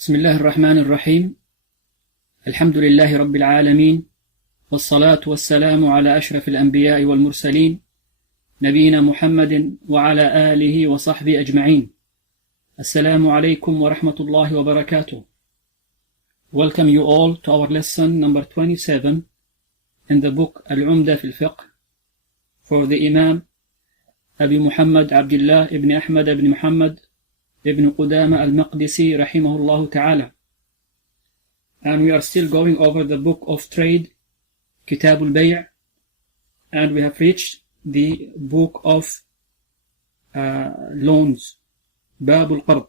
بسم الله الرحمن الرحيم. الحمد لله رب العالمين، والصلاة والسلام على أشرف الأنبياء والمرسلين نبينا محمد وعلى آله وصحبه أجمعين. السلام عليكم ورحمة الله وبركاته. Welcome you all to our lesson number 27 in the book Alumdah Fil Fiqh for the Imam Abi Muhammad Abdullah ibn Ahmad ibn Muhammad ibn Qudama al-Maqdisi rahimahullah ta'ala. And we are still going over the book of trade, Kitab al-Bay', and we have reached the book of loans, Bab al-Qard.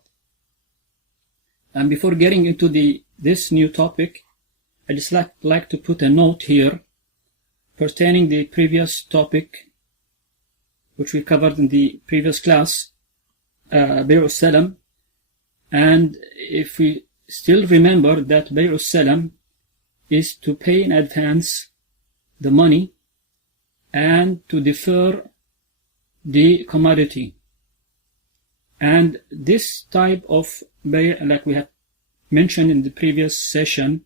And before getting into this new topic, I just like to put a note here pertaining the previous topic which we covered in the previous class, Bay' al-Salam. And if we still remember that Bay' al-Salam is to pay in advance the money and to defer the commodity. And this type of Bay', like we have mentioned in the previous session,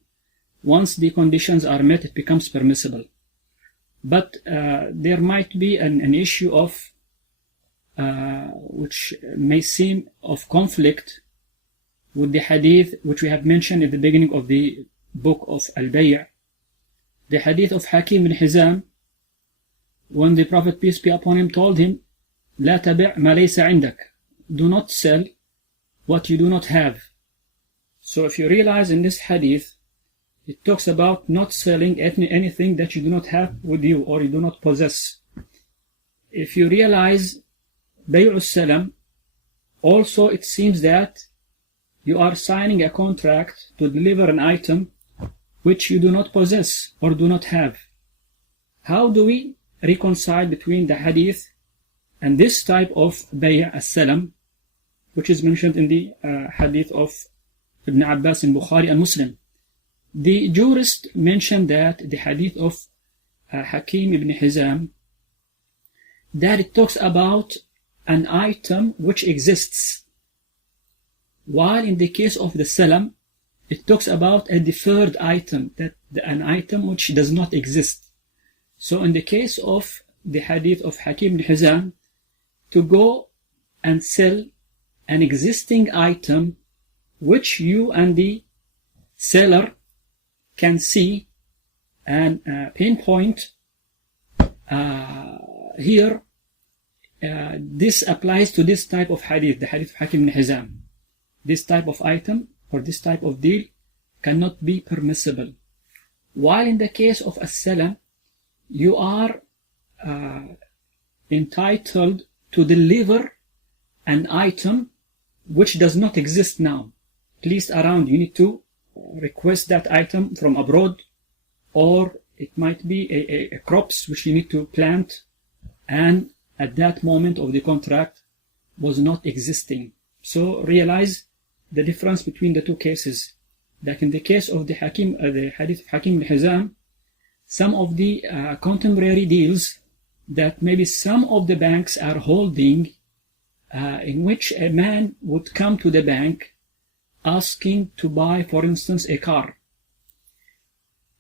once the conditions are met, it becomes permissible. But there might be an issue of which may seem of conflict with the hadith which we have mentioned in the beginning of the book of Al-Bay', the hadith of Hakim bin Hizam, when the Prophet, peace be upon him, told him, لا تبع ما ليس عندك, do not sell what you do not have. So if you realize in this hadith, it talks about not selling anything that you do not have with you or you do not possess. If you realize Bay' al-Salam, also it seems that you are signing a contract to deliver an item which you do not possess or do not have. How do we reconcile between the hadith and this type of Bay' al-Salam, which is mentioned in the hadith of Ibn Abbas in Bukhari and Muslim? The jurist mentioned that the hadith of Hakim ibn Hizam, that it talks about an item which exists, while in the case of the Salam, it talks about a deferred item, an item which does not exist. So in the case of the hadith of Hakim ibn Hizam, to go and sell an existing item which you and the seller can see and pinpoint, here this applies to this type of hadith, the hadith of Hakim ibn Hizam. This type of item or this type of deal cannot be permissible. While in the case of as-salam, you are entitled to deliver an item which does not exist now. At least around, you need to request that item from abroad, or it might be a crops which you need to plant, and at that moment of the contract was not existing. So realize the difference between the two cases. Like in the case of the hadith of Hakim ibn Hizam, some of the contemporary deals that maybe some of the banks are holding, in which a man would come to the bank asking to buy, for instance, a car.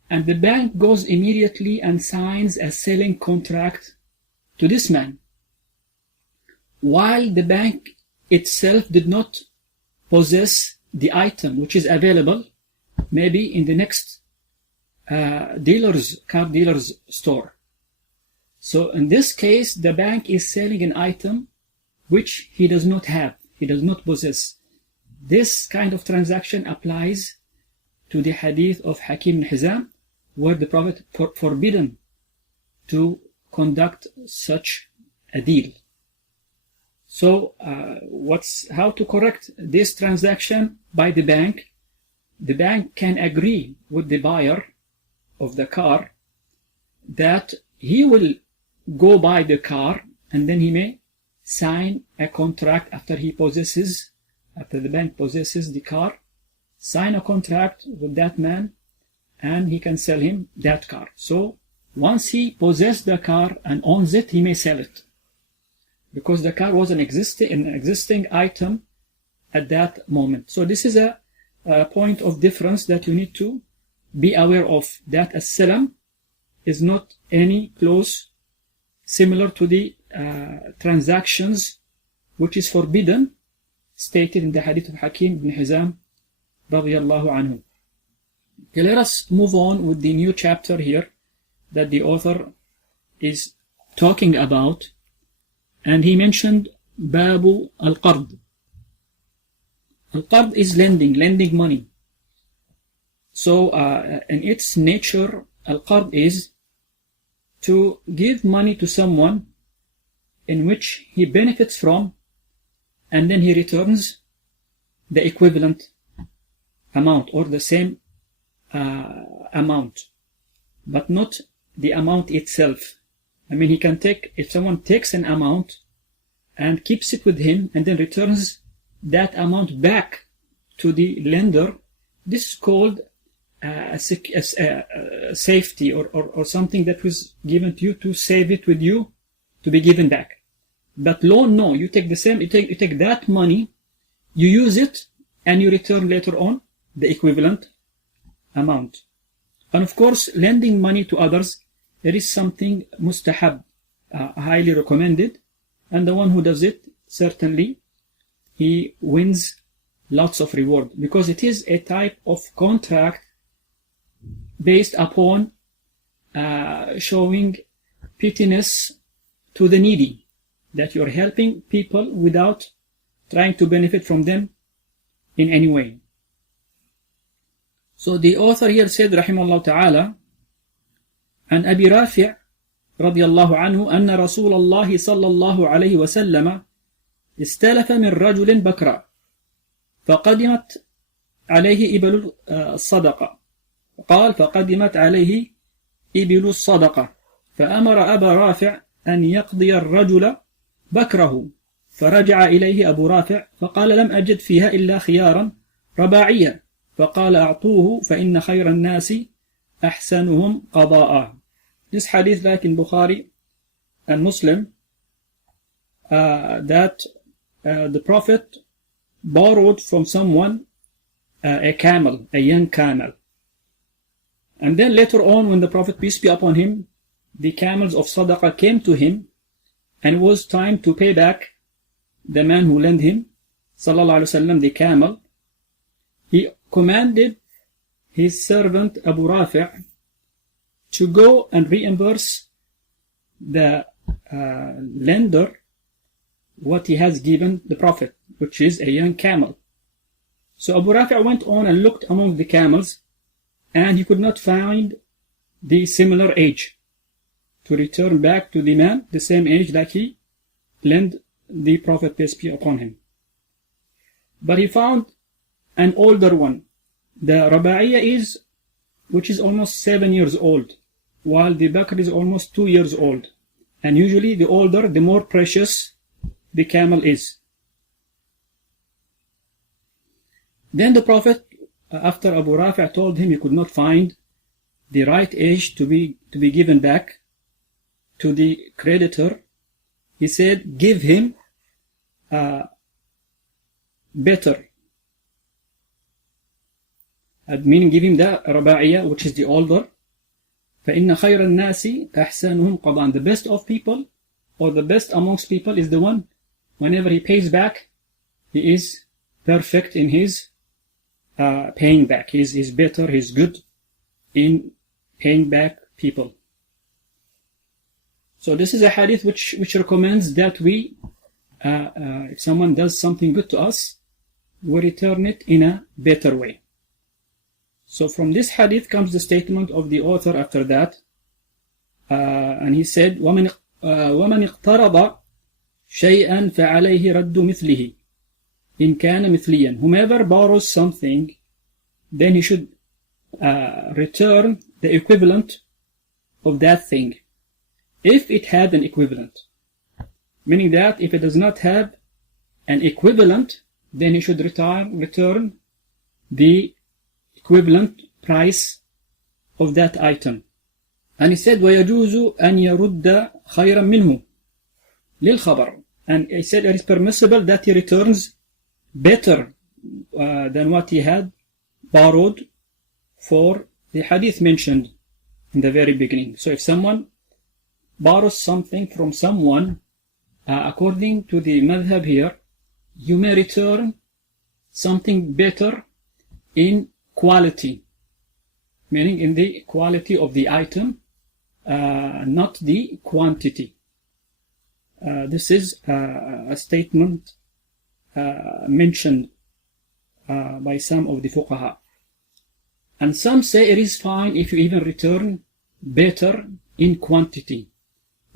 And the bank goes immediately and signs a selling contract to this man, while the bank itself did not possess the item which is available, maybe in the next car dealer's store. So in this case, the bank is selling an item which he does not have, he does not possess. This kind of transaction applies to the hadith of Hakim ibn Hizam, where the Prophet forbidden to conduct such a deal. So how to correct this transaction by the bank? The bank can agree with the buyer of the car that he will go buy the car, and then he may sign a contract after the bank possesses the car, sign a contract with that man, and he can sell him that car. So once he possesses the car and owns it, he may sell it, because the car was an existing item at that moment. So this is a point of difference that you need to be aware of, that as-salam is not any clause similar to the transactions which is forbidden, stated in the hadith of Hakim ibn Hizam radiyallahu anhu. Okay, let us move on with the new chapter here that the author is talking about, and he mentioned Babu al-Qard. Al-Qard is lending money. So in its nature, Al-Qard is to give money to someone in which he benefits from, and then he returns the equivalent amount or the same amount, but not the amount itself. I mean, he can take, if someone takes an amount and keeps it with him and then returns that amount back to the lender, this is called a safety or something that was given to you to save it with you to be given back. But loan, no, you take the same, you take that money, you use it, and you return later on the equivalent amount. And of course, lending money to others, there is something mustahab, highly recommended, and the one who does it, certainly, he wins lots of reward, because it is a type of contract based upon showing pityness to the needy, that you're helping people without trying to benefit from them in any way. So the author here said, rahimahullah ta'ala, عن أبي رافع رضي الله عنه أن رسول الله صلى الله عليه وسلم استلف من رجل بكرا فقدمت عليه إبل الصدقة، قال فقدمت عليه إبل الصدقة فأمر أبا رافع أن يقضي الرجل بكره، فرجع إليه أبو رافع فقال لم أجد فيها إلا خيارا رباعيا، فقال أعطوه فإن خير الناس أحسنهم قضاء. This hadith, like in Bukhari and Muslim, that the Prophet borrowed from someone a camel, a young camel. And then later on, when the Prophet, peace be upon him, the camels of Sadaqah came to him, and it was time to pay back the man who lent him, sallallahu alaihi wasallam, the camel, he commanded his servant Abu Rafi' to go and reimburse the lender what he has given the Prophet, which is a young camel. So Abu Rafi' went on and looked among the camels, and he could not find the similar age to return back to the man, the same age like he lent the Prophet, peace be upon him. But he found an older one. The Raba'iyya is, which is almost 7 years old, while the Bakr is almost 2 years old. And usually the older, the more precious the camel is. Then the Prophet, after Abu Rafi' told him he could not find the right age to be given back to the creditor, he said, give him better. Meaning give him the Raba'iyya, which is the older. فَإِنَّ خَيْرَ النَّاسِ أَحْسَنُهُمْ قَضَاءً. The best of people, or the best amongst people, is the one, whenever he pays back, he is perfect in his paying back. He's better, he's good in paying back people. So this is a hadith which recommends that we, if someone does something good to us, we return it in a better way. So from this hadith comes the statement of the author after that, and he said, وَمَنِ اقْتَرَضَ شَيْئًا فَعَلَيْهِ رَدُّ مِثْلِهِ إِنْ كَانَ مِثْلِيًا. Whomever borrows something, then he should return the equivalent of that thing, if it had an equivalent. Meaning that if it does not have an equivalent, then he should return the equivalent price of that item. And he said, وَيَجُوزُ أَنْ يَرُدَّ خَيْرًا مِنْهُ لِلْخَبَرِ. And he said it is permissible that he returns better than what he had borrowed for the hadith mentioned in the very beginning. So if someone borrows something from someone, according to the madhab here, you may return something better in quality, meaning in the quality of the item, not the quantity. This is a statement mentioned by some of the fuqaha. And some say it is fine if you even return better in quantity,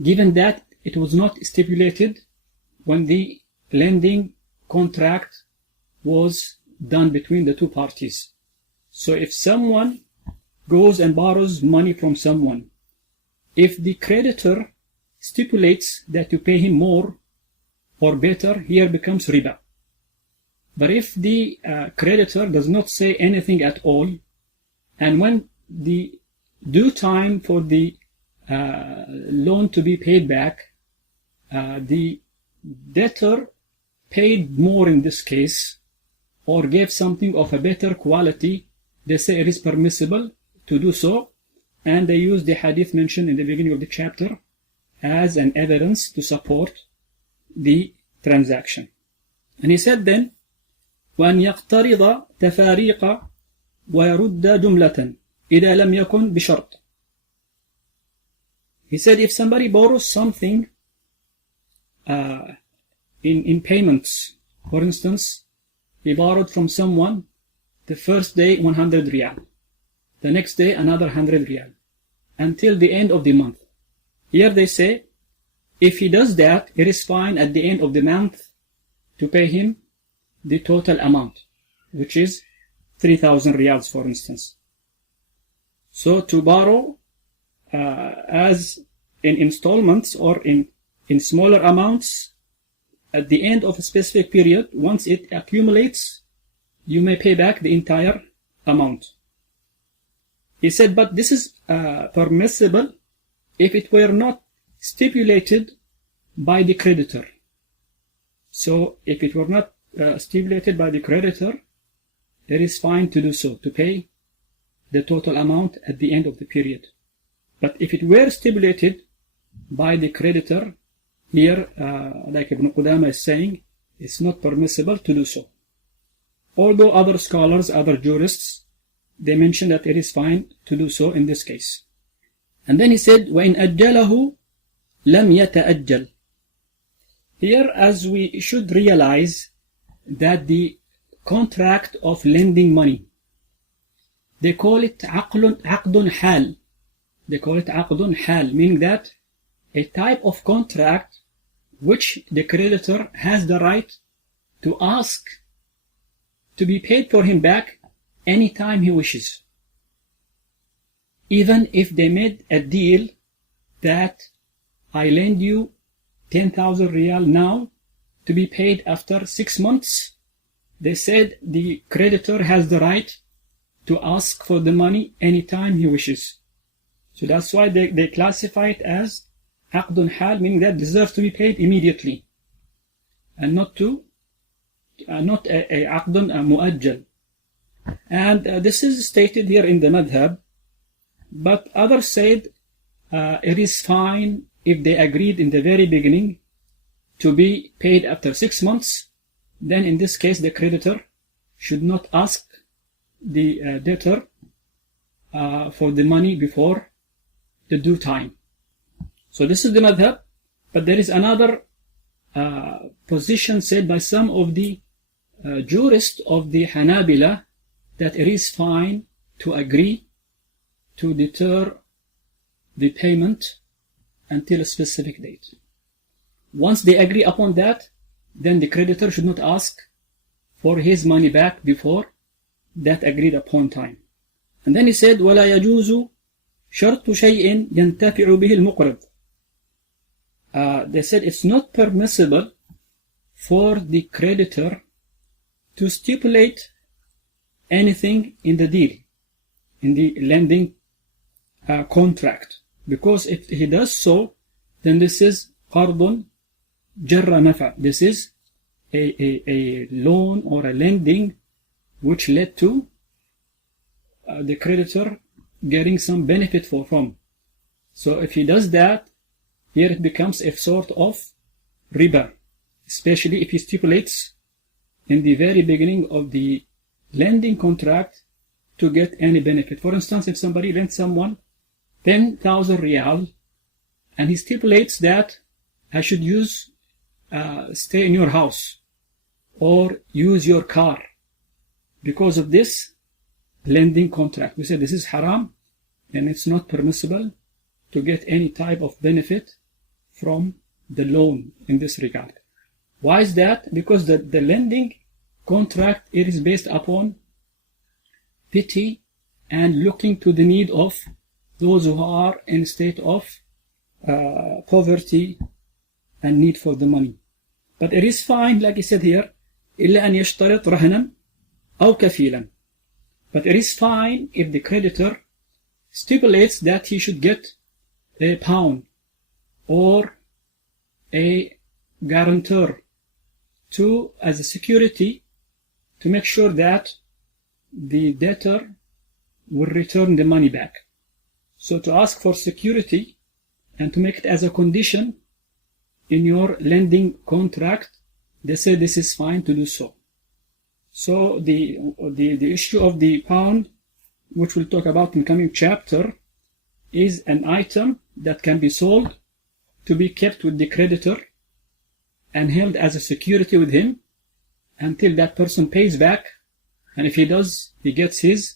given that it was not stipulated when the lending contract was done between the two parties. So if someone goes and borrows money from someone, if the creditor stipulates that you pay him more or better, here becomes riba. But if the creditor does not say anything at all, and when the due time for the loan to be paid back, the debtor paid more in this case, or gave something of a better quality, they say it is permissible to do so, and they use the hadith mentioned in the beginning of the chapter as an evidence to support the transaction. And he said then, وأن يقترض تفاريق ويرد جملة إذا لم يكن بشرط. He said if somebody borrows something in payments, for instance, he borrowed from someone the first day 100 riyal, the next day another 100 riyal, until the end of the month. Here they say, if he does that, it is fine at the end of the month to pay him the total amount, which is 3,000 riyals, for instance. So to borrow as in installments or in smaller amounts at the end of a specific period, once it accumulates, you may pay back the entire amount. He said, but this is permissible if it were not stipulated by the creditor. So if it were not stipulated by the creditor, it is fine to do so, to pay the total amount at the end of the period. But if it were stipulated by the creditor, here, like Ibn Qudama is saying, it's not permissible to do so. Although other scholars, other jurists, they mention that it is fine to do so in this case. And then he said, وَإِنْ أَجَّلَهُ لَمْ يَتَأَجَّلْ. Here, as we should realize that the contract of lending money, they call it عقد حال. They call it عقد حال, meaning that a type of contract which the creditor has the right to ask to be paid for him back anytime he wishes. Even if they made a deal that I lend you 10,000 riyal now to be paid after 6 months, they said the creditor has the right to ask for the money anytime he wishes. So that's why they classify it as عقد حال, meaning that deserves to be paid immediately, and not a عقد مؤجل. And this is stated here in the madhab, but others said it is fine if they agreed in the very beginning to be paid after 6 months. Then in this case the creditor should not ask the debtor for the money before the due time. So this is the madhab, but there is another position said by some of the jurists of the Hanabila, that it is fine to agree to deter the payment until a specific date. Once they agree upon that, then the creditor should not ask for his money back before that agreed upon time. And then he said, وَلَا يَجُوزُ شَرْطُ شَيْءٍ يَنْتَفِعُ بِهِ الْمُقْرِضِ. They said it's not permissible for the creditor to stipulate anything in the deal, in the lending contract, because if he does so, then this is قرض جر نفع. This is a loan or a lending which led to the creditor getting some benefit from. So if he does that, here it becomes a sort of riba, especially if he stipulates in the very beginning of the lending contract to get any benefit. For instance, if somebody lends someone 10,000 riyal and he stipulates that I should stay in your house or use your car because of this lending contract. We said this is haram and it's not permissible to get any type of benefit from the loan in this regard. Why is that? Because the lending contract, it is based upon pity and looking to the need of those who are in a state of poverty and need for the money. But it is fine, like I said here, إلا أن يشترط رهنا أو كفيلا. But it is fine if the creditor stipulates that he should get a pound or a guarantor as a security to make sure that the debtor will return the money back. So to ask for security and to make it as a condition in your lending contract, they say this is fine to do so. So the issue of the pound, which we'll talk about in coming chapter, is an item that can be sold to be kept with the creditor and held as a security with him until that person pays back, and if he does, he gets his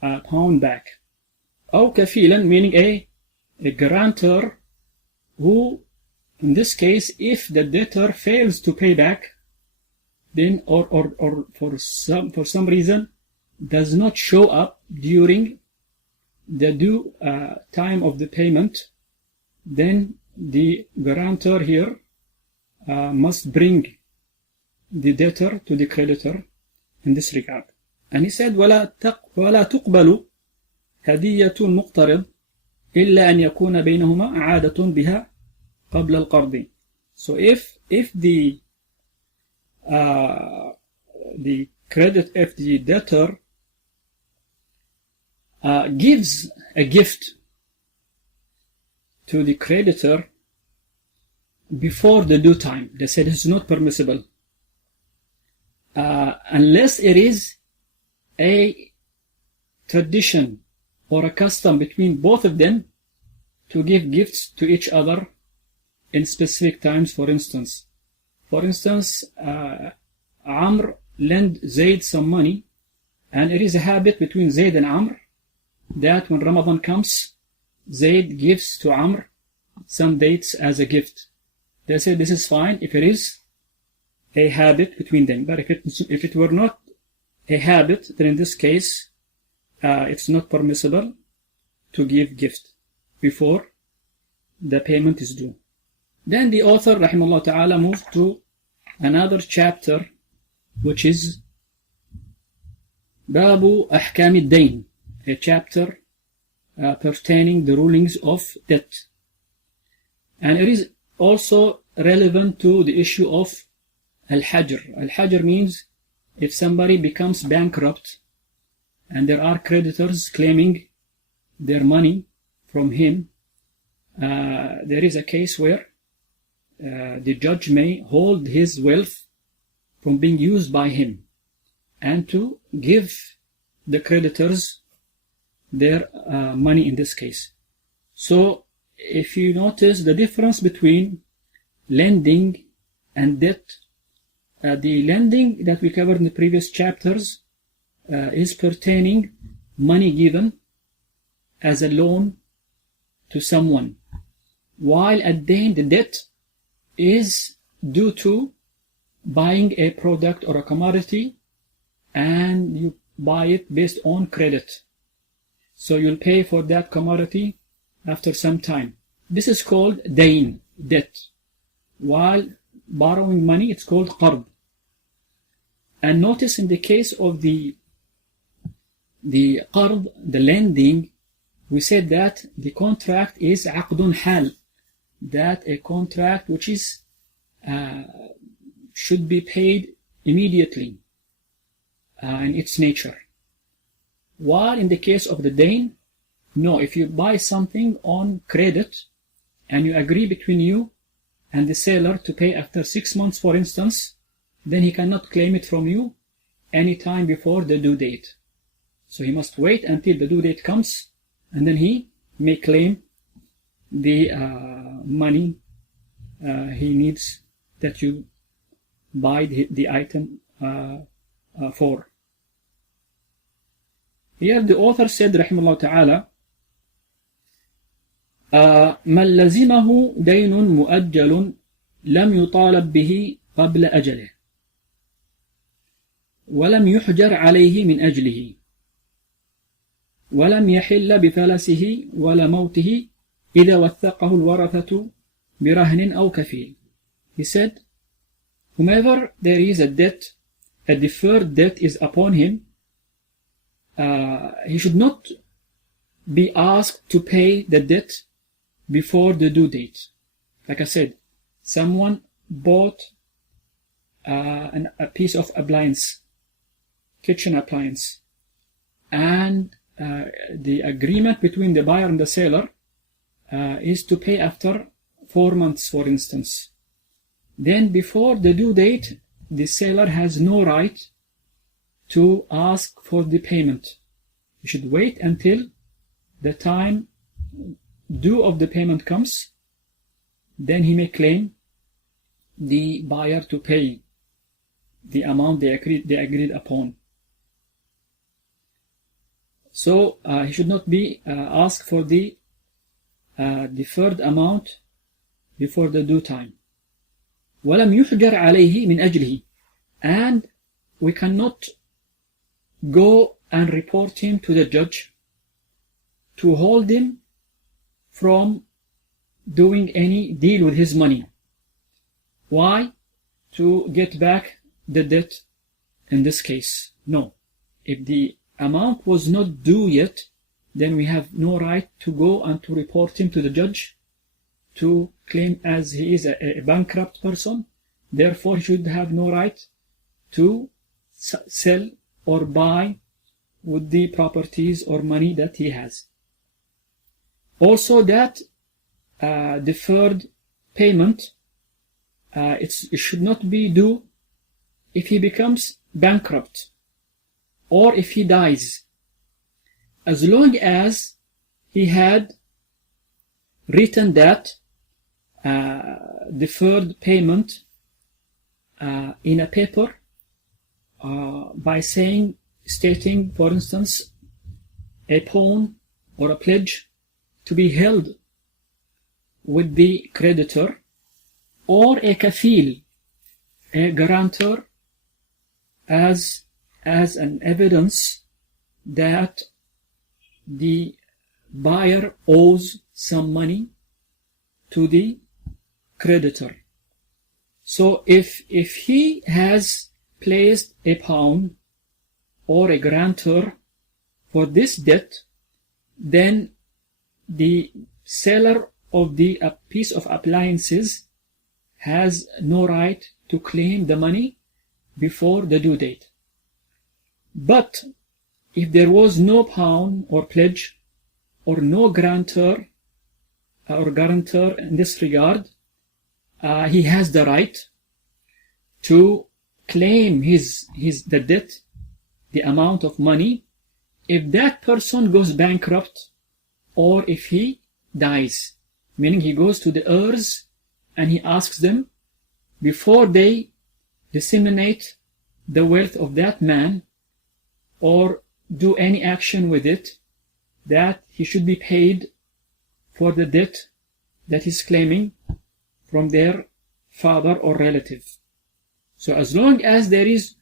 pound back. أو كفيلا, meaning a guarantor who, in this case, if the debtor fails to pay back, then or for some reason does not show up during the due time of the payment, then the guarantor here must bring the debtor to the creditor in this regard. And he said, ولا تقبل هدية المقترض إلا أن يكون بينهما عادة بها قبل القرض. So if the debtor gives a gift to the creditor before the due time, they said it's not permissible unless it is a tradition or a custom between both of them to give gifts to each other in specific times. For instance, Amr lent Zayd some money, and it is a habit between Zayd and Amr that when Ramadan comes, Zayd gives to Amr some dates as a gift. They say this is fine if it is a habit between them, but if it were not a habit, then in this case it's not permissible to give gift before the payment is due. Then the author rahimahullah ta'ala moved to another chapter, which is Babu Ahkam al-Dayn, a chapter pertaining the rulings of debt. And it is also relevant to the issue of al-Hajr. Al-Hajr means if somebody becomes bankrupt and there are creditors claiming their money from him, there is a case where the judge may hold his wealth from being used by him and to give the creditors their money in this case. So if you notice the difference between lending and debt, the lending that we covered in the previous chapters is pertaining money given as a loan to someone, while at the end the debt is due to buying a product or a commodity, and you buy it based on credit. So you'll pay for that commodity after some time. This is called dayn, debt. While borrowing money, it's called qard. And notice in the case of the qard, the lending, we said that the contract is aqdun hal, that a contract which is should be paid immediately in its nature. While in the case of the dain, no, if you buy something on credit and you agree between you and the seller to pay after 6 months, for instance, then he cannot claim it from you any time before the due date. So he must wait until the due date comes, and then he may claim the money he needs that you buy the item for. Here the author said, rahimahullah ta'ala, من لزمه دين مؤجل لم يطالب به قبل أجله ولم يحجر عليه من أجله ولم يحل بفلسه ولا موته إذا وثقه الورثة برهن أو كفيل. He said, whomever there is a debt, a deferred debt is upon him, he should not be asked to pay the debt before the due date. Like I said, someone bought a piece of appliance, kitchen appliance, and the agreement between the buyer and the seller is to pay after 4 months, for instance. Then before the due date, the seller has no right to ask for the payment. You should wait until the time due of the payment comes, then he may claim the buyer to pay the amount they agreed upon. So he should not be asked for the deferred amount before the due time. وَلَمْ يُحْجَرْ عَلَيْهِ مِنْ أَجْلِهِ, and we cannot go and report him to the judge to hold him from doing any deal with his money. Why? To get back the debt in this case. No. If the amount was not due yet, then we have no right to go and to report him to the judge to claim as he is a bankrupt person. Therefore, he should have no right to sell or buy with the properties or money that he has. Also, that deferred payment, it should not be due if he becomes bankrupt or if he dies, as long as he had written that deferred payment in a paper by stating, for instance, a pawn or a pledge to be held with the creditor, or a kafil, a guarantor, as an evidence that the buyer owes some money to the creditor. So if he has placed a pawn or a guarantor for this debt, then the seller of the piece of appliances has no right to claim the money before the due date. But if there was no pawn or pledge or no guarantor in this regard, he has the right to claim the debt, the amount of money, if that person goes bankrupt or if he dies. Meaning he goes to the heirs and he asks them, before they disseminate the wealth of that man or do any action with it, that he should be paid for the debt that he's claiming from their father or relative. So as long as there is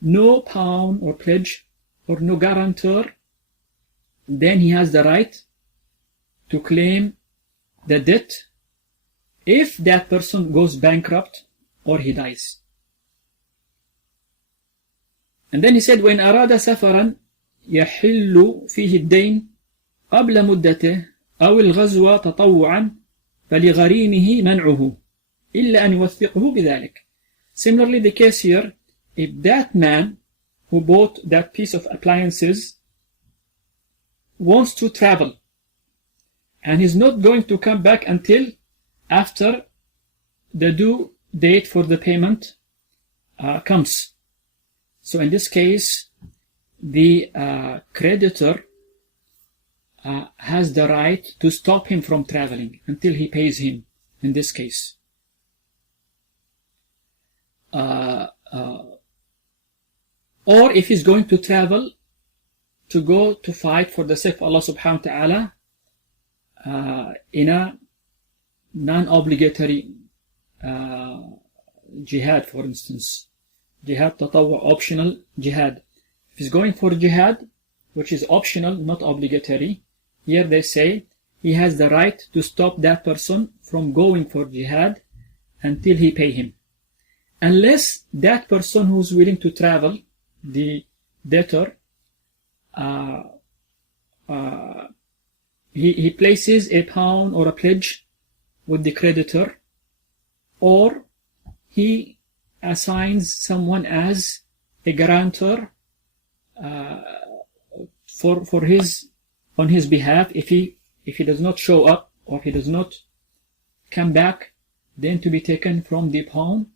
no pawn or pledge or no guarantor, then he has the right to claim the debt if that person goes bankrupt or he dies. And then he said, وَإِنْ أَرَادَ سَفَرًا يَحِلُّ فِيهِ الدَّيْنِ قَبْلَ مُدَّتِهِ أَوْ الْغَزْوَ تَطَوُّعًا فَلِغَرِيمِهِ مَنْعُهُ إِلَّا أَنْ يُوَثِّقْهُ بِذَلِكَ. Similarly, the case here, if that man who bought that piece of appliances wants to travel, and he's not going to come back until after the due date for the payment comes. So in this case, the creditor has the right to stop him from traveling until he pays him, in this case. Or if he's going to travel to go to fight for the sake of Allah subhanahu wa ta'ala in a non-obligatory jihad, for instance. Jihad tatawwu, optional jihad. If he's going for jihad, which is optional, not obligatory, here they say he has the right to stop that person from going for jihad until he pay him. Unless that person who's willing to travel, the debtor, he places a pound or a pledge with the creditor, or he assigns someone as a guarantor on his behalf. If he does not show up, or if he does not come back, then to be taken from the pound,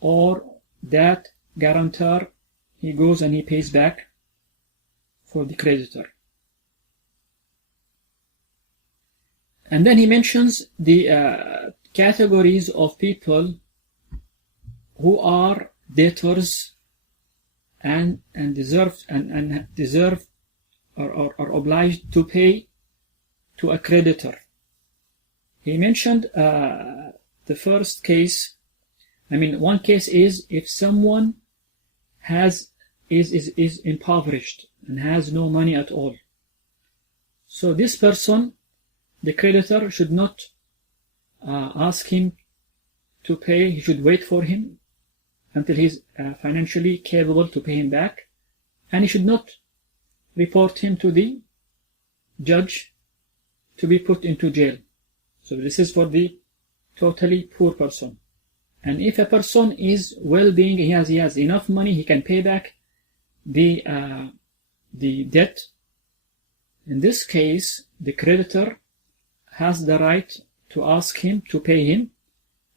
or that guarantor, he goes and he pays back for the creditor. And then he mentions the categories of people who are debtors and deserve or are obliged to pay to a creditor. He mentioned the first case. One case is if someone is impoverished and has no money at all. So this person, the creditor, should not ask him to pay. He should wait for him until he's financially capable to pay him back, and he should not report him to the judge to be put into jail. So this is for the totally poor person. And if a person is well-being, he has enough money, he can pay back the debt. In this case, the creditor has the right to ask him to pay him,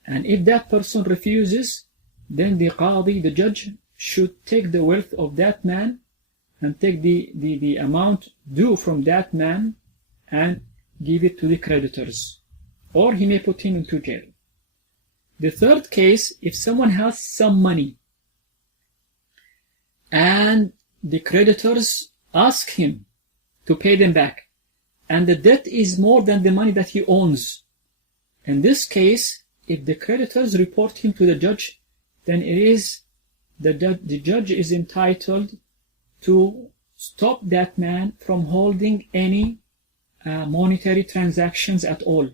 and if that person refuses, then the qadi, the judge, should take the wealth of that man and take the amount due from that man and give it to the creditors, or he may put him into jail. The third case, if someone has some money and the creditors ask him to pay them back, and the debt is more than the money that he owns. In this case, if the creditors report him to the judge, then the judge is entitled to stop that man from holding any monetary transactions at all.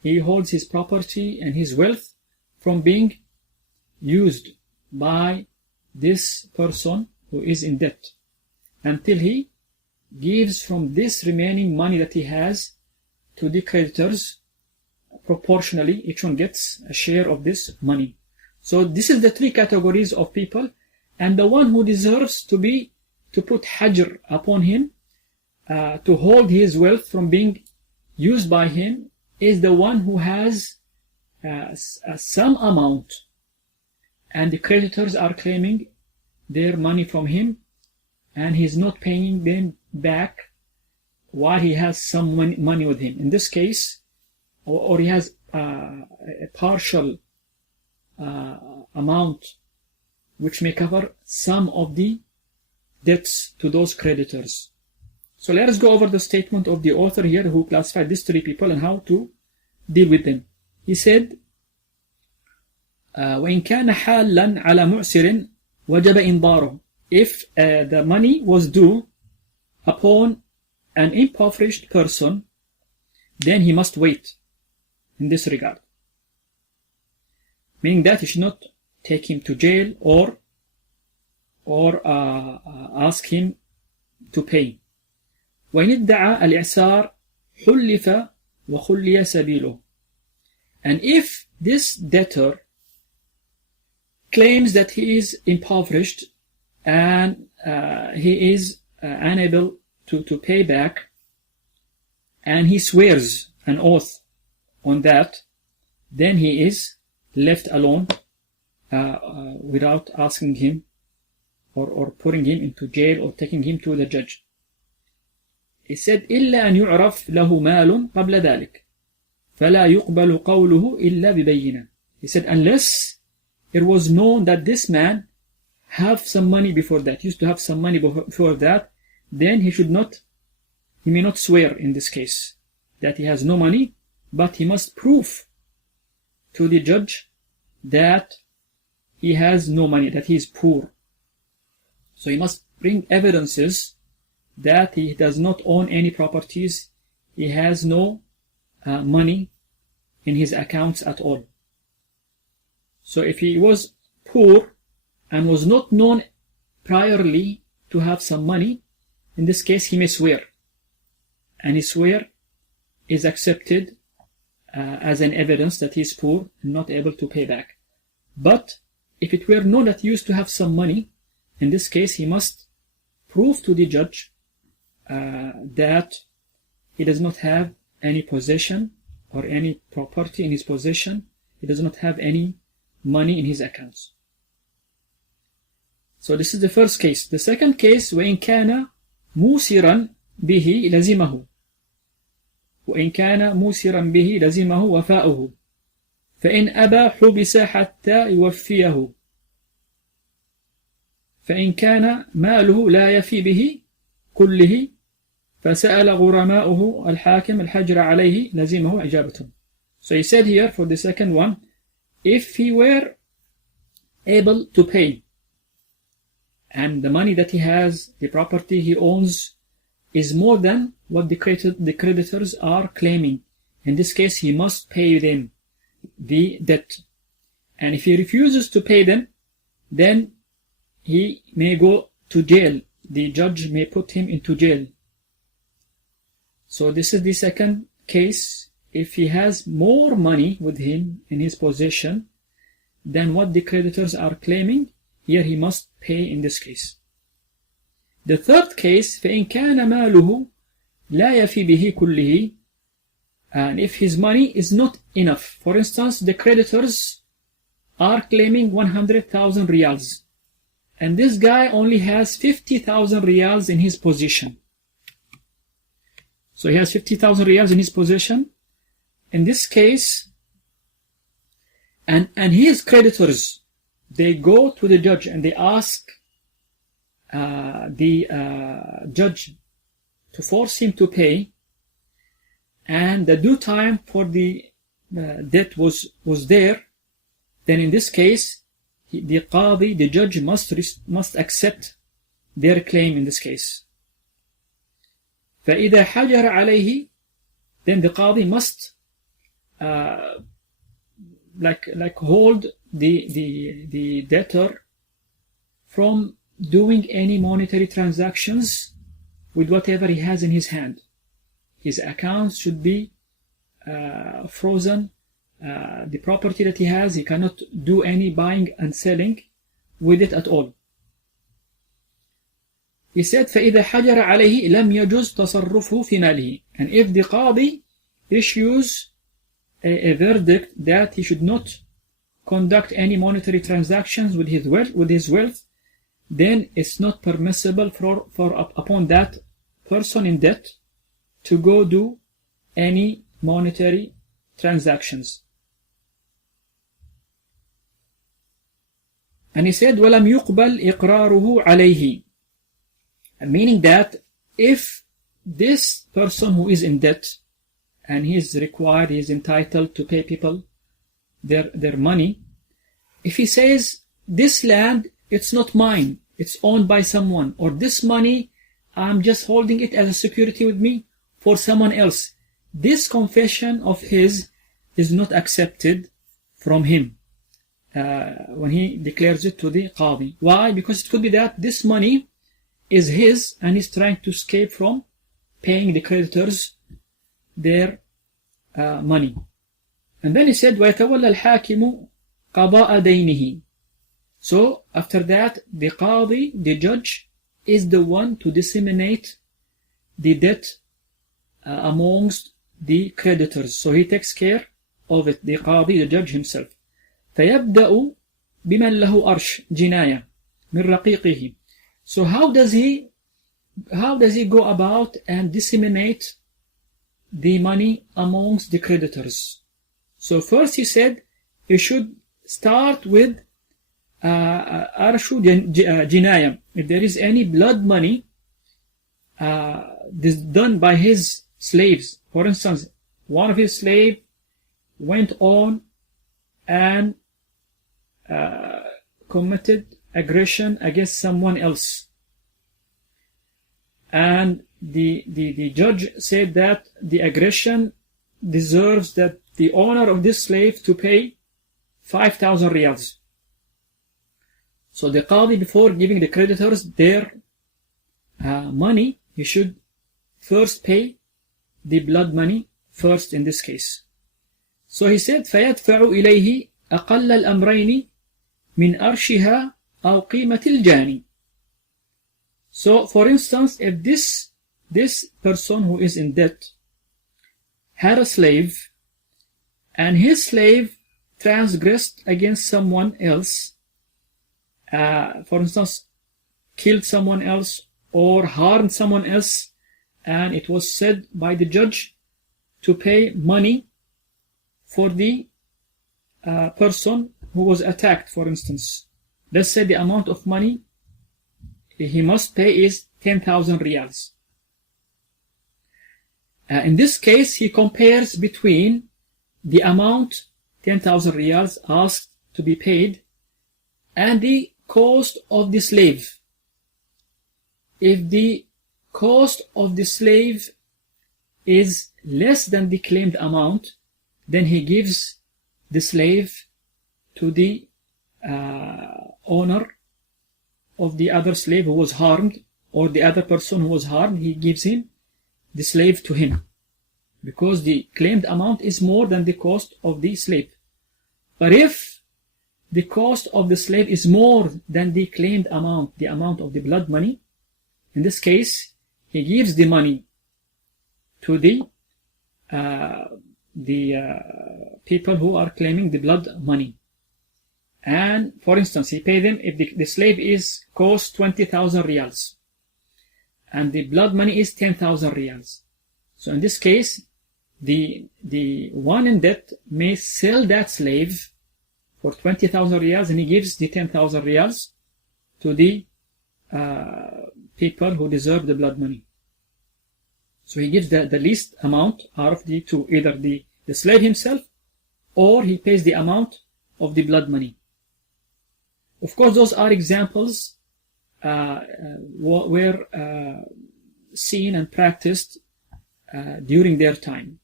He holds his property and his wealth from being used by this person who is in debt until he gives from this remaining money that he has to the creditors proportionally. Each one gets a share of this money. So this is the three categories of people, and the one who deserves to put hajr upon him, to hold his wealth from being used by him, is the one who has some amount and the creditors are claiming their money from him and he's not paying them back while he has some money with him. In this case, or he has a partial amount which may cover some of the debts to those creditors. So let us go over the statement of the author here, who classified these three people and how to deal with them. He said, وَإِنْ كَانَ حَالًا عَلَى مُعْسِرٍ وَجَبَ إِنْضَارُهُ. If the money was due upon an impoverished person, then he must wait in this regard. Meaning that he should not take him to jail or ask him to pay. وَإِنِ ادَّعَى الْإِعْسَارِ حُلِّفَ وَخُلِّيَ سَبِيلُهُ. And if this debtor claims that he is impoverished and he is unable to pay back, and he swears an oath on that, then he is left alone without asking him or putting him into jail or taking him to the judge. He said, إلا أن يعرف له مال قبل ذلك فلا يقبل قوله إلا ببينة. He said, unless it was known that this man have some money before that, used to have some money before that, then he may not swear in this case that he has no money, but he must prove to the judge that he has no money, that he is poor. So he must bring evidences that he does not own any properties, he has no money in his accounts at all. So if he was poor and was not known priorly to have some money, in this case he may swear, and his swear is accepted as an evidence that he is poor and not able to pay back. But if it were known that he used to have some money, in this case he must prove to the judge that he does not have any possession or any property in his possession, he does not have any money in his accounts. So this is the first case. The second case, وإن كان موسرا به لزمه وإن كان موسرا به لزمه وفاؤه فإن أبى حبس حتى يوفيه فإن كان ماله لا يفي به كله فسأل غرماؤه الحاكم الحجر عليه لزمه إجابته. So he said here for the second one, if he were able to pay and the money that he has, the property he owns, is more than what the creditors are claiming, in this case he must pay them the debt. And if he refuses to pay them, then he may go to jail. The judge may put him into jail. So this is the second case. If he has more money with him in his possession than what the creditors are claiming, here he must pay in this case. The third case, فإن كان ماله لا يفي به كله, and if his money is not enough. For instance, the creditors are claiming 100,000 riyals, and this guy only has 50,000 riyals in his possession. So he has 50,000 riyals in his possession. In this case, and his creditors, they go to the judge and they ask the judge to force him to pay, and the due time for the debt was there, then in this case, the qadi, the judge, must accept their claim in this case. فإذا حجر عليه, then the qadi must like hold the debtor from doing any monetary transactions with whatever he has in his hand. His accounts should be frozen. The property that he has, he cannot do any buying and selling with it at all. He said, فإذا حجر عليه لم يجوز تصرفه في ماله. And if the qadi issues a verdict that he should not conduct any monetary transactions with his wealth, then it's not permissible for upon that person in debt to go do any monetary transactions. And he said, وَلَمْ يُقْبَلْ إِقْرَارُهُ عَلَيْهِ, meaning that if this person who is in debt and he is entitled to pay people their money, if he says, this land, it's not mine, it's owned by someone, or this money, I'm just holding it as a security with me for someone else, this confession of his is not accepted from him when he declares it to the qadi. Why? Because it could be that this money is his and he's trying to escape from paying the creditors their money. And then he said, وَيَتَوَلَّ الْحَاكِمُ قَضَاءَ دَيْنِهِ. So after that, the qadi, the judge, is the one to disseminate the debt amongst the creditors. So he takes care of it, the qadi, the judge himself. فيبدأ بمن له أرش جناية من رقيقه. So how does he go about and disseminate the money amongst the creditors? So first he said he should start with arshu jinaya. If there is any blood money this done by his slaves, for instance, one of his slaves went on and committed aggression against someone else, and the judge said that the aggression deserves that the owner of this slave to pay 5,000 riyals. So the qadi, before giving the creditors their money, he should first pay the blood money first in this case. So he said فيدفع إليه أقل الأمرين من أرشها أو قيمة الجاني. So for instance, if this person who is in debt had a slave, and his slave transgressed against someone else, for instance, killed someone else or harmed someone else, and it was said by the judge to pay money for the person who was attacked, for instance. Let's say the amount of money he must pay is 10,000 riyals. In this case, he compares between the amount 10,000 riyals asked to be paid and the cost of the slave. If the cost of the slave is less than the claimed amount, then he gives the slave to the owner of the other slave who was harmed, or the other person who was harmed, he gives him the slave to him, because the claimed amount is more than the cost of the slave. But if the cost of the slave is more than the claimed amount, the amount of the blood money, in this case, he gives the money to the people who are claiming the blood money. And for instance, he pays them if the slave is cost 20,000 riyals and the blood money is 10,000 riyals. So in this case, the one in debt may sell that slave for 20,000 riyals, and he gives the 10,000 riyals to the people who deserve the blood money. So he gives the least amount out of the two, either the slave himself, or he pays the amount of the blood money. Of course, those are examples were seen and practiced during their time.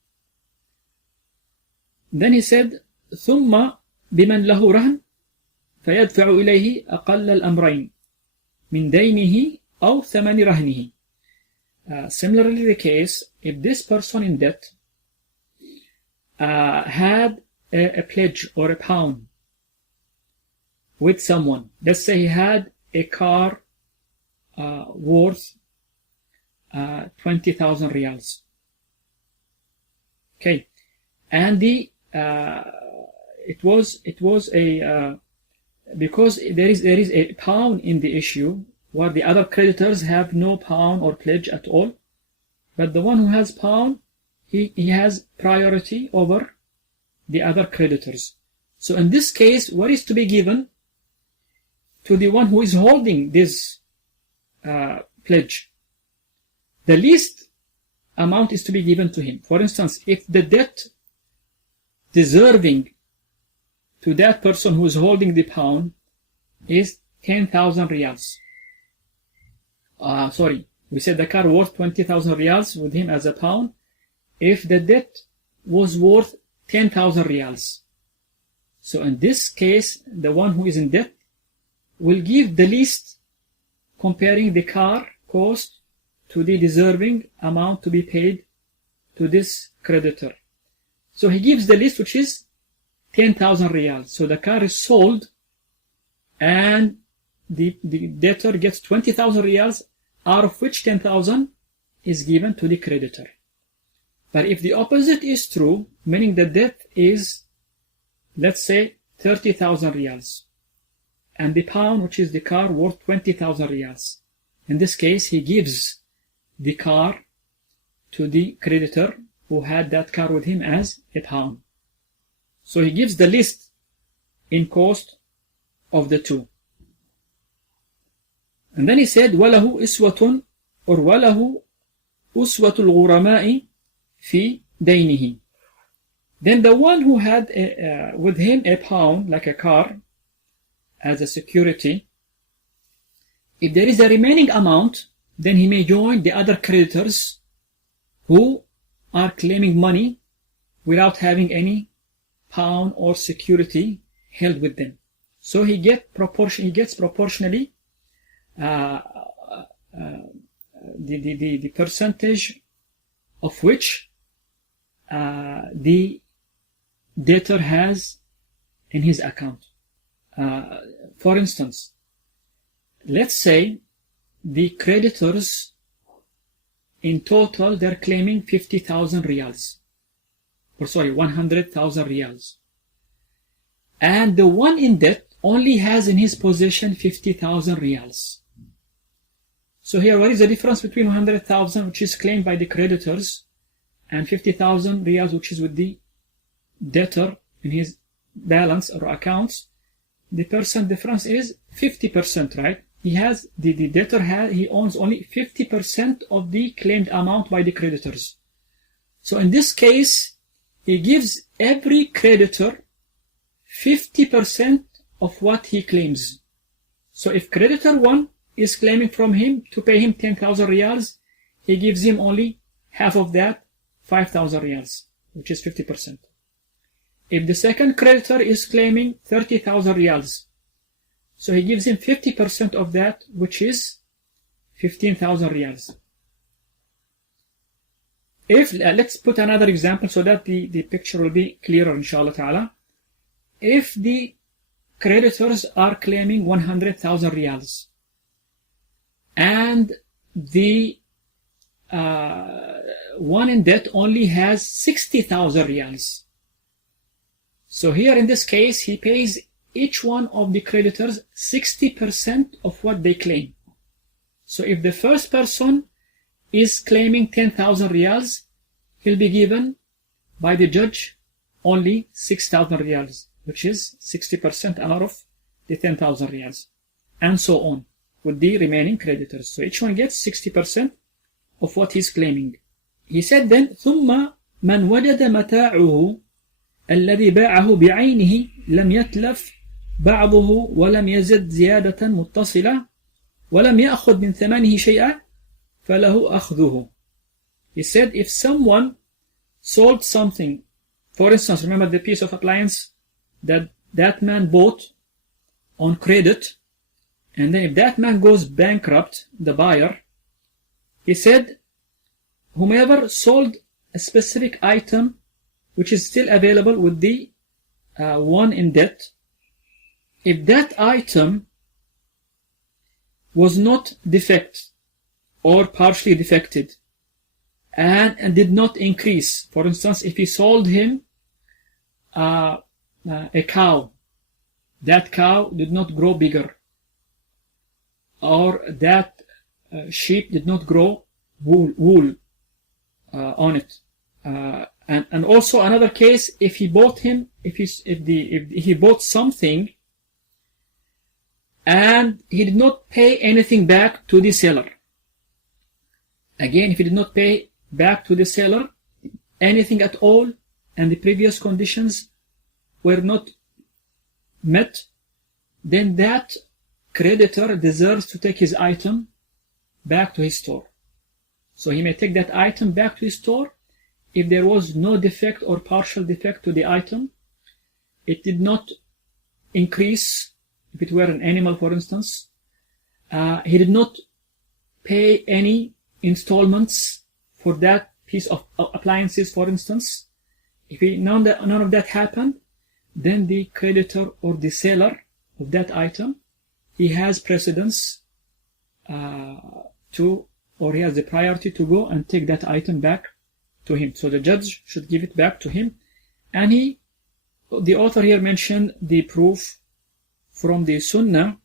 Then he said, ثم بمن له رهن فيدفع إليه أقل الأمرين من دينه أو ثمن رهنه. Similarly, the case, if this person in debt had a pledge or a pawn with someone. Let's say he had a car worth 20,000 riyals. Okay, and it was a because there is a pawn in the issue, where the other creditors have no pawn or pledge at all, but the one who has pawn, he has priority over the other creditors. So in this case, what is to be given to the one who is holding this pledge? The least amount is to be given to him. For instance, if the debt deserving to that person who is holding the pawn is 10,000 riyals. We said the car worth 20,000 riyals with him as a pawn. If the debt was worth 10,000 riyals. So in this case, the one who is in debt will give the least, comparing the car cost to the deserving amount to be paid to this creditor. So he gives the least, which is 10,000 riyals. So the car is sold and the debtor gets 20,000 riyals, out of which 10,000 is given to the creditor. But if the opposite is true, meaning the debt is, let's say, 30,000 riyals, and the pound, which is the car, worth 20,000 riyals. In this case, he gives the car to the creditor who had that car with him as a pound. So he gives the least in cost of the two. And then he said, وَلَهُ إِسْوَةٌ or وَلَهُ أُسْوَةُ الْغُرَمَاءِ فِي دَيْنِهِ. Then the one who had with him a pound, like a car, as a security, if there is a remaining amount, then he may join the other creditors who are claiming money without having any pound or security held with them. So he gets proportionally the percentage of which the debtor has in his account. For instance, let's say the creditors in total they're claiming 50,000 riyals, or sorry, 100,000 riyals, and the one in debt only has in his possession 50,000 riyals. So here, what is the difference between 100,000, which is claimed by the creditors, and 50,000 riyals, which is with the debtor in his balance or accounts? The percent difference is 50%, right? He has the debtor he owns only 50% of the claimed amount by the creditors. So in this case, he gives every creditor 50% of what he claims. So if creditor 1 is claiming from him to pay him 10,000 riyals, he gives him only half of that, 5,000 riyals, which is 50%. If the second creditor is claiming 30,000 riyals, so he gives him 50% of that, which is 15,000 riyals. If let's put another example so that the picture will be clearer, inshallah ta'ala. If the creditors are claiming 100,000 riyals and the one in debt only has 60,000 riyals. So here in this case, he pays each one of the creditors 60% of what they claim. So if the first person is claiming 10,000 riyals, he'll be given by the judge only 6,000 riyals, which is 60% out of the 10,000 riyals, and so on with the remaining creditors. So each one gets 60% of what he's claiming. He said then, ثم من وجد متاعه الذي باعه بعينه لم يتلف بعضه ولم يزد زيادة متصلة ولم يأخذ من ثمنه شيئا فله أخذه. He said, if someone sold something, for instance, remember the piece of appliance that man bought on credit, and then if that man goes bankrupt, the buyer, he said, whomever sold a specific item which is still available with the one in debt, if that item was not defect or partially defected and did not increase, for instance, if he sold him a cow, that cow did not grow bigger, or that sheep did not grow wool on it, and also another case, if he bought him, if he bought something and he did not pay anything back to the seller. Again, if he did not pay back to the seller anything at all, and the previous conditions were not met, then that creditor deserves to take his item back to his store. So he may take that item back to his store if there was no defect or partial defect to the item. It did not increase, if it were an animal, for instance. He did not pay any installments for that piece of appliances, for instance. If none of that happened, then the creditor or the seller of that item, he has precedence to or he has the priority to go and take that item back to him. So the judge should give it back to him. And the author here mentioned the proof from the Sunnah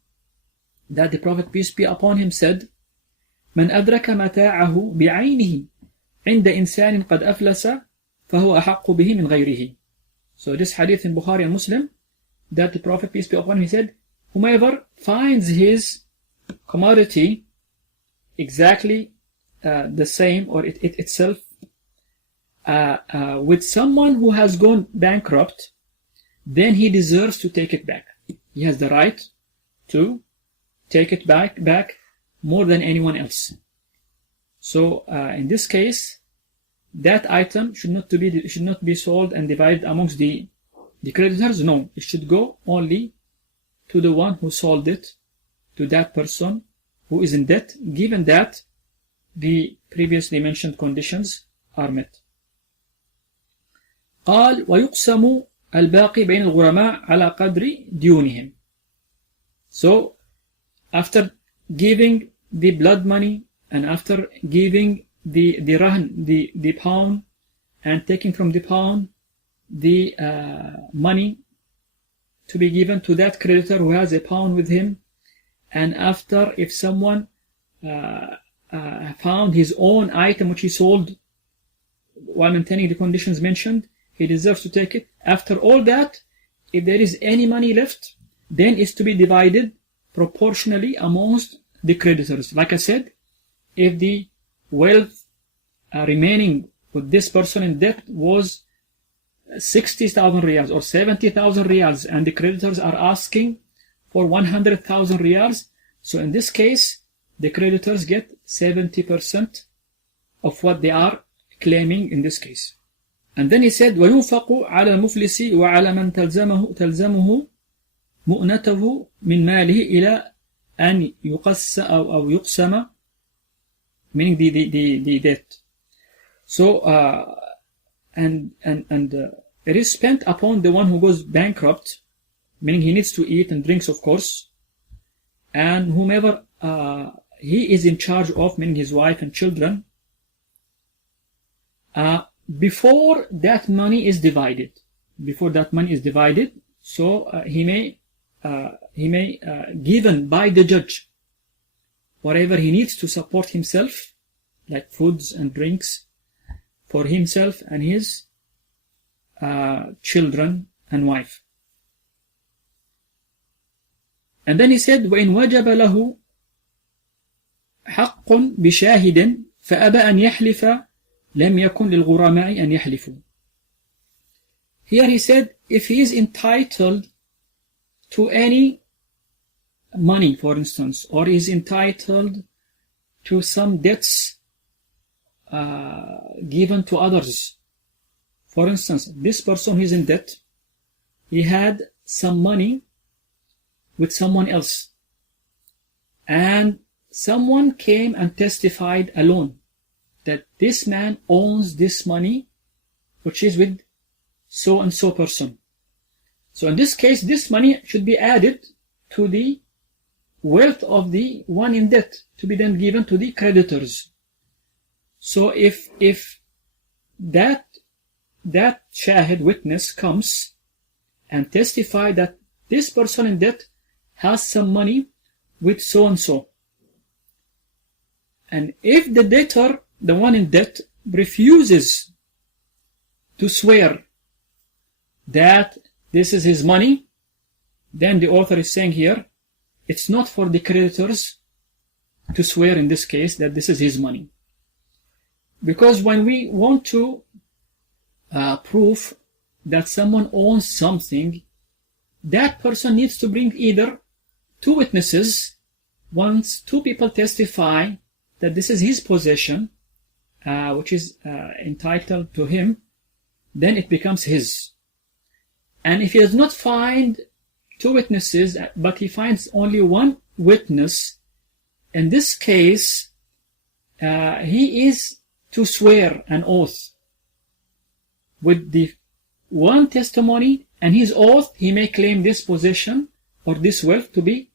that the Prophet, peace be upon him, said, من أدرك متاعه بعينه عند إنسان قد أفلس فهو أحق به من غيره. So this hadith in Bukhari and Muslim, that the Prophet, peace be upon him, he said, whomever finds his commodity exactly the same, or it itself, with someone who has gone bankrupt, then he deserves to take it back. He has the right to take it back more than anyone else. So in this case, that item should not be sold and divided amongst the creditors. No, it should go only to the one who sold it, to that person who is in debt, given that the previously mentioned conditions are met. قال ويقسم الباقي بين الغرماء على قدر ديونهم. So after giving the blood money and after giving the rahn, the pound, and taking from the pound the money to be given to that creditor who has a pound with him, and after, if someone found his own item which he sold while maintaining the conditions mentioned, he deserves to take it. After all that, if there is any money left, then it's to be divided proportionally amongst the creditors. Like I said, if the wealth remaining with this person in debt was 60,000 riyals or 70,000 riyals, and the creditors are asking for 100,000 riyals, so in this case, the creditors get 70% of what they are claiming in this case. And then he said, وَيُنْفَقُ عَلَى الْمُفْلِسِ وَعَلَى مَنْ تَلْزَمُهُ مُؤْنَتَهُ مِنْ مَالِهِ إِلَى أَنْ يُقْسَمَ, meaning the debt. So, and it is spent upon the one who goes bankrupt, meaning he needs to eat and drinks, of course, and whomever he is in charge of, meaning his wife and children, before that money is divided. So he may given by the judge whatever he needs to support himself, like foods and drinks, for himself and his children and wife. And then he said, وَإِنْ وَجَبَ لَهُ حَقٌّ بِشَاهِدٍ فَأَبَى أَنْ يَحْلِفَ لَمْ يَكُنْ لِلْغُرَمَاءِ أَنْ يَحْلِفُوا. Here he said, if he is entitled to any money, for instance, or is entitled to some debts given to others. For instance, this person who is in debt, he had some money with someone else, and someone came and testified alone that this man owns this money which is with so and so person. So in this case, this money should be added to the wealth of the one in debt to be then given to the creditors. So if that shahid witness comes and testify that this person in debt has some money with so and so, and if the debtor, the one in debt, refuses to swear that this is his money, then the author is saying here, it's not for the creditors to swear in this case that this is his money. Because when we want to prove that someone owns something, that person needs to bring either two witnesses. Once two people testify that this is his possession, which is entitled to him, then it becomes his. And if he does not find two witnesses, but he finds only one witness, in this case, he is to swear an oath. With the one testimony and his oath, he may claim this possession or this wealth to be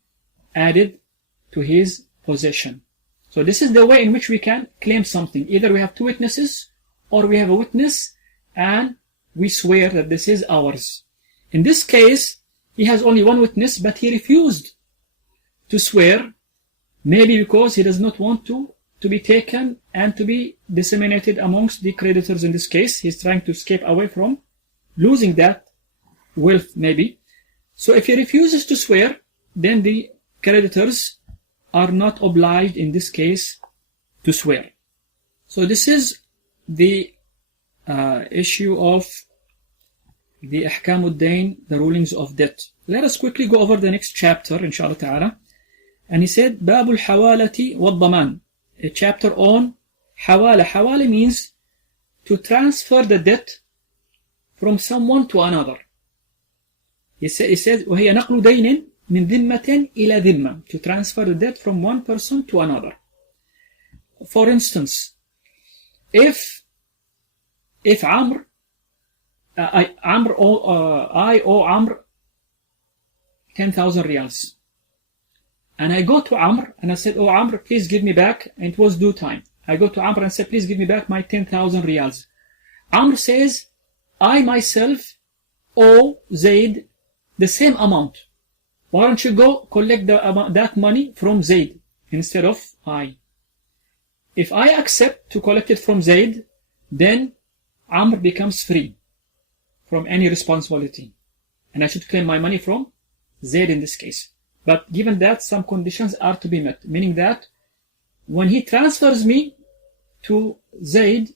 added to his possession. So this is the way in which we can claim something. Either we have two witnesses, or we have a witness and we swear that this is ours. In this case, he has only one witness, but he refused to swear, maybe because he does not want to be taken and to be disseminated amongst the creditors. In this case, he's trying to escape away from losing that wealth, maybe. So if he refuses to swear, then the creditors are not obliged in this case to swear. So this is the issue of the Ahkam al-Dain, the rulings of debt. Let us quickly go over the next chapter, inshallah ta'ala. And he said, Babul Hawalati wal Daman, a chapter on Hawala. Hawala means to transfer the debt from someone to another. He says, وهي نقل دين من ذمة إلى ذمة, to transfer the debt from one person to another. For instance, if Amr, I owe Amr 10,000 riyals, and I go to Amr and I said, oh Amr, please give me back, and it was due time. I go to Amr and said, please give me back my 10,000 riyals. Amr says, I myself owe Zayd the same amount. Why don't you go collect that money from Zayd instead of I? If I accept to collect it from Zayd, then Amr becomes free from any responsibility, and I should claim my money from Zayd in this case. But given that some conditions are to be met, meaning that when he transfers me to Zayd,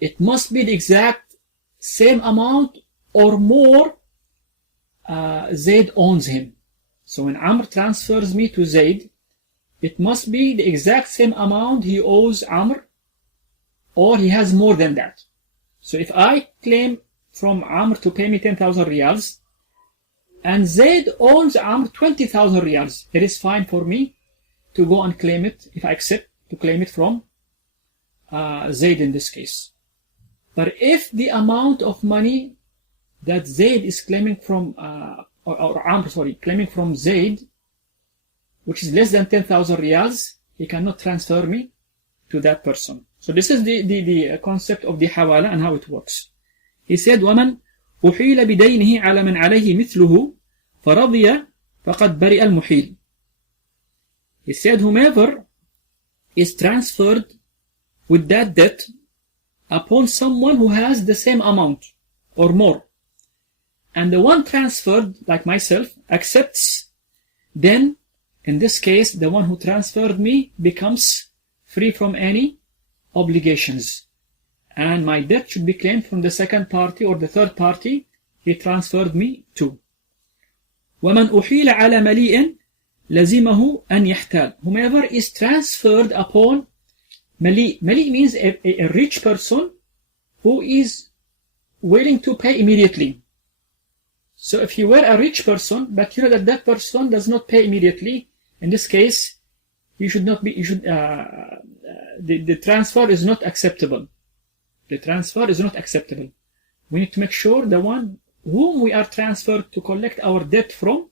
it must be the exact same amount or more Zayd owns him. So when Amr transfers me to Zayd, it must be the exact same amount he owes Amr, or he has more than that. So if I claim from Amr to pay me 10,000 riyals, and Zayd owns Amr 20,000 riyals, it is fine for me to go and claim it, if I accept to claim it from Zayd in this case. But if the amount of money that Zayd is claiming from, or Amr, claiming from Zayd, which is less than 10,000 riyals, he cannot transfer me to that person. So this is the concept of the hawala and how it works. He said, وَمَنْ أُحِيلَ بِدَيْنِهِ عَلَى مَنْ عَلَيْهِ مِثْلُهُ فَرَضِيَ فَقَدْ بَرِئَ الْمُحِيلِ. He said, whomever is transferred with that debt upon someone who has the same amount or more, and the one transferred, like myself, accepts, then in this case the one who transferred me becomes free from any obligations, and my debt should be claimed from the second party or the third party he transferred me to. وَمَنْ أُحِيلَ عَلَى مَلِيءٍ لَزِمَهُ أَنْ يَحْتَالِ. Whomever is transferred upon mali. Mali means a rich person who is willing to pay immediately. So if you were a rich person, but you know that person does not pay immediately, in this case, you should not be. The transfer is not acceptable. The transfer is not acceptable. We need to make sure the one whom we are transferred to collect our debt from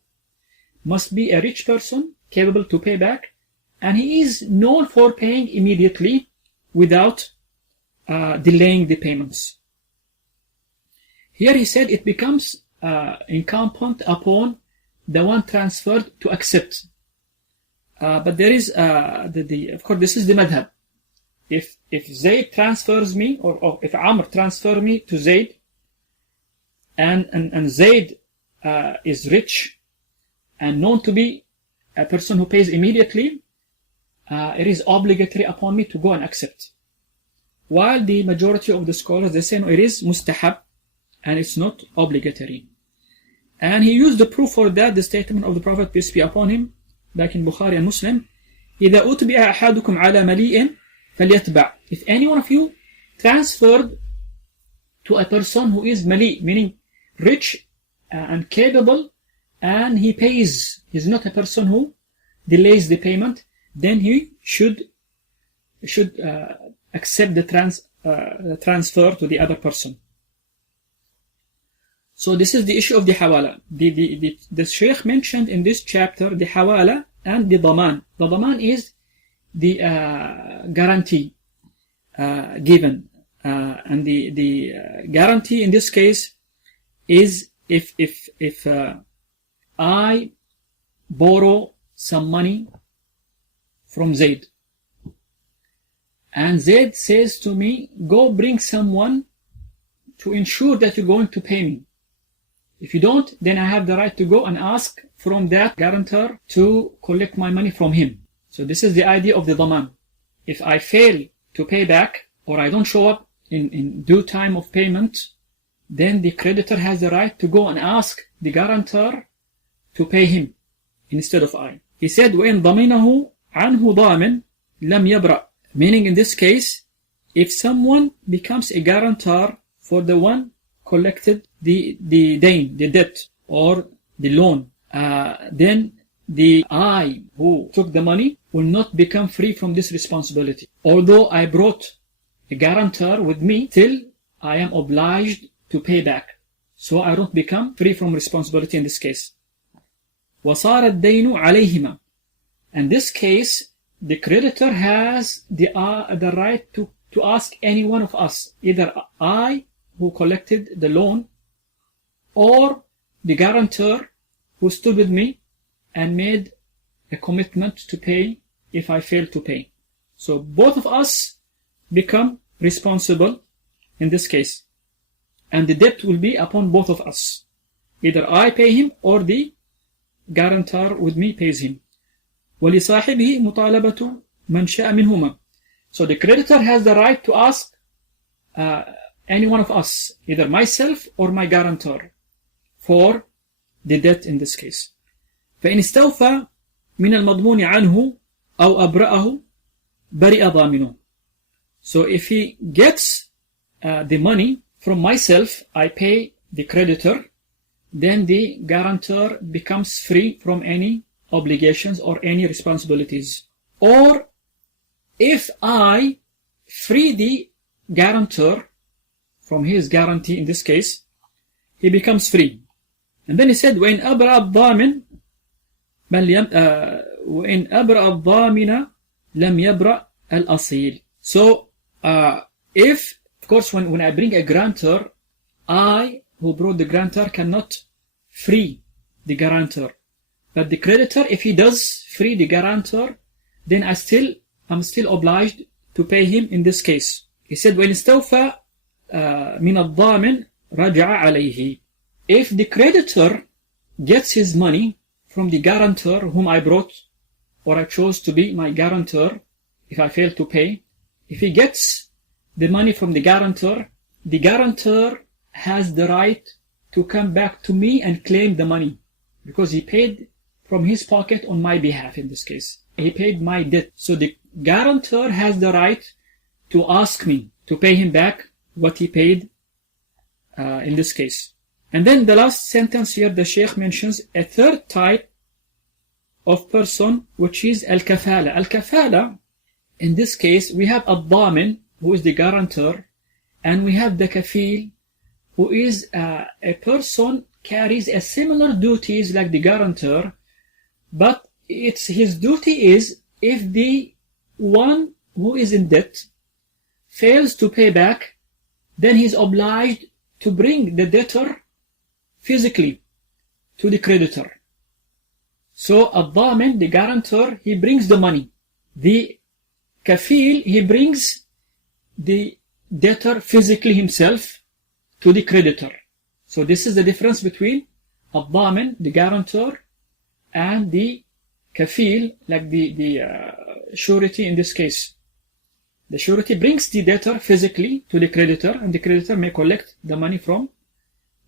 must be a rich person, capable to pay back, and he is known for paying immediately without delaying the payments. Here he said it becomes incumbent upon the one transferred to accept. But there is, of course, this is the madhab. If Zayd transfers me, or if Amr transfers me to Zayd, and Zayd is rich and known to be a person who pays immediately, it is obligatory upon me to go and accept. While the majority of the scholars, they say no, it is mustahab and it's not obligatory. And he used the proof for that, the statement of the Prophet, peace be upon him, back in Bukhari and Muslim, إِذَا أُتْبِعَ أَحَدُكُمْ عَلَى مَلِيءٍ فَلْيَتْبَعْ. If any one of you transferred to a person who is mali, meaning rich and capable, and he pays, he's not a person who delays the payment, then he should accept the transfer to the other person. So this is the issue of the hawala. The Shaykh mentioned in this chapter the hawala and the daman. The daman is the guarantee given. And the guarantee in this case is if I borrow some money from Zaid, and Zaid says to me, go bring someone to ensure that you're going to pay me. If you don't, then I have the right to go and ask from that guarantor to collect my money from him. So this is the idea of the dhaman. If I fail to pay back, or I don't show up in due time of payment, then the creditor has the right to go and ask the guarantor to pay him instead of I. He said, وَإِنْ ضَمِنَهُ عَنْهُ ضَامٍ لَمْ يَبْرَأ. Meaning in this case, if someone becomes a guarantor for the one collected the dain, the debt, or the loan, then the I who took the money will not become free from this responsibility. Although I brought a guarantor with me, till I am obliged to pay back. So I don't become free from responsibility in this case. وَصَارَ الدَّيْنُ عَلَيْهِمَا. In this case, the creditor has the right to ask any one of us, either I who collected the loan, or the guarantor who stood with me and made a commitment to pay if I fail to pay. So both of us become responsible in this case, and the debt will be upon both of us. Either I pay him or the guarantor with me pays him. وَلِصَاحِبِهِ مُطَالَبَةُ مَنْ شَاءَ مِنْهُمَا. So the creditor has the right to ask any one of us, either myself or my guarantor, for the debt in this case. فإن استوفى من المضمون عنه أو أبرأه برئ ضامنه. So if he gets the money from myself, I pay the creditor, then the guarantor becomes free from any obligations or any responsibilities. Or if I free the guarantor from his guarantee in this case, he becomes free. And then he said, وإن أبرأ الضامن وإن أبرأ الضامن لم يبرأ الأصيل. So if, of course, when I bring a grantor, I who brought the grantor cannot free the guarantor. But the creditor, if he does free the guarantor, then I'm still obliged to pay him in this case. He said, وإن استوفى من الضامن رجع عليه. If the creditor gets his money from the guarantor whom I brought, or I chose to be my guarantor if I fail to pay, if he gets the money from the guarantor has the right to come back to me and claim the money, because he paid from his pocket on my behalf in this case. He paid my debt. So the guarantor has the right to ask me to pay him back what he paid in this case. And then the last sentence here, the Sheikh mentions a third type of person, which is al-kafala. Al-kafala, in this case, we have al-dhamin, who is the guarantor, and we have the kafil, who is a person carries a similar duties like the guarantor, but his duty is if the one who is in debt fails to pay back, then he is obliged to bring the debtor physically to the creditor. So al-dhamin, the guarantor, he brings the money. The kafil, he brings the debtor physically himself to the creditor. So this is the difference between al-dhamin, the guarantor, and the kafil, like the surety in this case. The surety brings the debtor physically to the creditor, and the creditor may collect the money from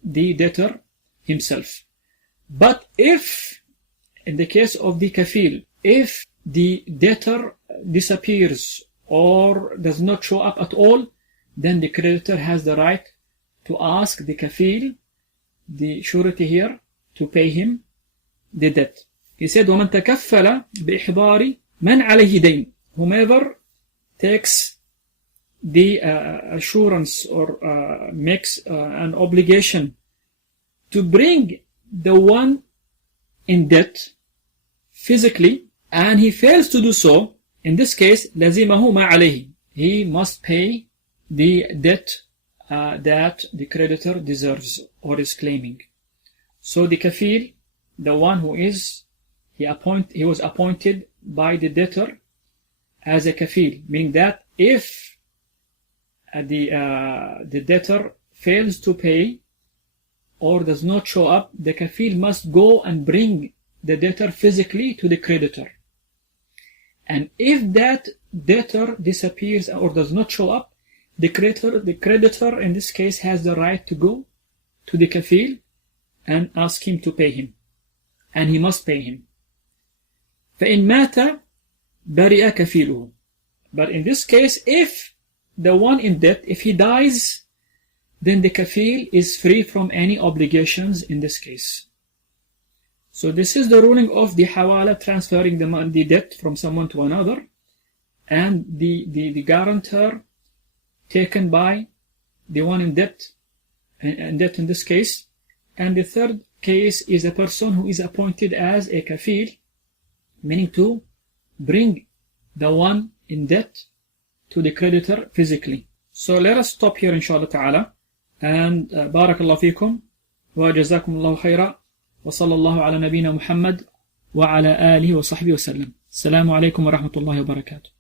the debtor himself. But if, in the case of the kafil, if the debtor disappears or does not show up at all, then the creditor has the right to ask the kafil, the surety here, to pay him the debt. He said, وَمَنْ تَكَفَّلَ بِإِحْضَارِ مَنْ عَلَيْهِ دَيْنٍ. Whomever takes the assurance or makes an obligation to bring the one in debt physically, and he fails to do so In this case, لزمه ما عليه. He must pay the debt that the creditor deserves or is claiming. So the kafil, the one who is, he was appointed by the debtor as a kafil, meaning that if the debtor fails to pay or does not show up, the kafil must go and bring the debtor physically to the creditor. And if that debtor disappears or does not show up, the creditor in this case has the right to go to the kafil and ask him to pay him. And he must pay him. فَإِنْ مَاتَ بَرِئَ كَفِيلُهُ. But in this case, if the one in debt, if he dies, then the kafil is free from any obligations in this case. So this is the ruling of the hawala, transferring the debt from someone to another, and the guarantor taken by the one in debt in this case. And the third case is a person who is appointed as a kafil, meaning to bring the one in debt to the creditor physically. So let us stop here inshallah ta'ala, and barakallahu fikum wa jazakumullahu khaira wa sallallahu ala nabiyyina Muhammad wa ala alihi wa sahbihi wa sallam. Assalamu alaikum wa rahmatullahi wa barakatuh.